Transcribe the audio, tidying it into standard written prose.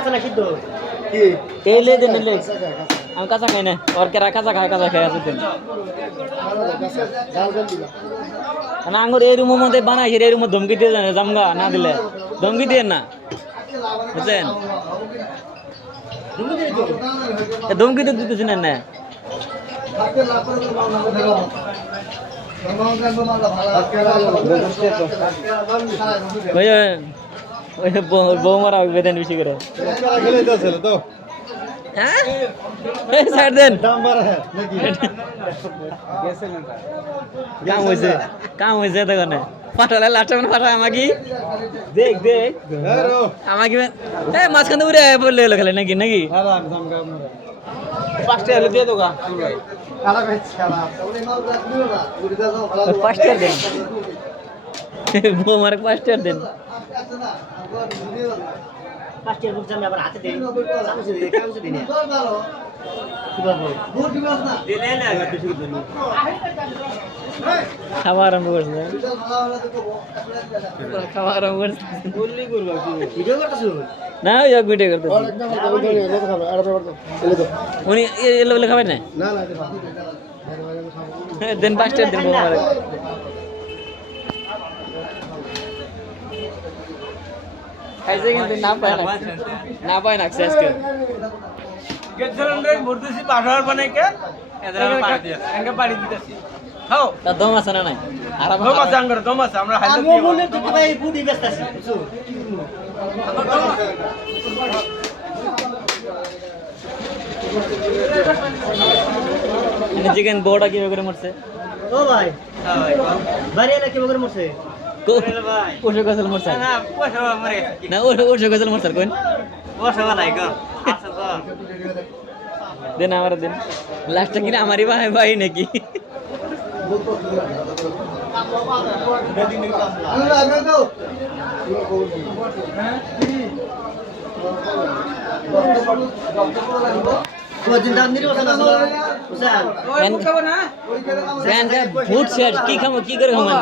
কাঁচা না সিদ্ধ কি এই লে দেন লে আমি কাঁচা খাই না ওর কেরা কাঁচা খায় কাঁচা খাই আছে জাল জাল দিবা না আঙ্গুর এই রুমের মধ্যে বানাইছে এই রুমে ধমকি দিয়ে জানে জামগা না দিলে ধমকি দিয়ে না বুঝছেন ধমকি তো দিতেছেন না ওই ওই বৌমারা বেতন বেশি করে হ্যাঁ সাইড দেন কাম হয়েছে তখন ফাটালে লাস্টে ফাটা আমাকে দেখ দেখ আমাকে মাঝখানে উড়ে বললে এলো খেলে নাকি নাকি 5টা হলে দিয়ে দেবো 5টা দেন বৌমার 5টা দেন 5টা বুঝছি আমি আবার হাতে দেই চামচে দিই কামচে দিই না কি বলবো দিলে না বেশি করে খাওয়া আরম্ভ করছে খাওয়া আরম্ভ করছে বললি করবা কি ভিডিও করতেছ না ওই এক ভিডিও করতে উনি এলো বলে খাবেন না না না দেন 5টা দেন বৌমার খাইছে কিন্তু না পায় না আজকে গেছলন্ডে ভর্তিছি পাঠার বানাইকে এদের পাড়ি দিতেছি খাও তা দম আছে না নাই আর দম আছে আঙ্গর দম আছে আমরা হাইলে আমি মনে তো ভাই বুড়ি ব্যস্ত আছি বুঝছো চিকেন বড়টা কিভাবে করে মরছে ও ভাই বাড়ি এলা কিভাবে করে মরছে ওষুধ গাছের মরছে না পয়সা মরে না ওষুধ গাছের মরছে কোন পয়সা নাই গো আচ্ছা তো দেন আমার দেন লাস্টটা কিনা আমারই ভাই ভাই নাকি কদিন দাম নির্বাচন আসলো বুঝছেন ভুট সেট কি খামো কি করে খামান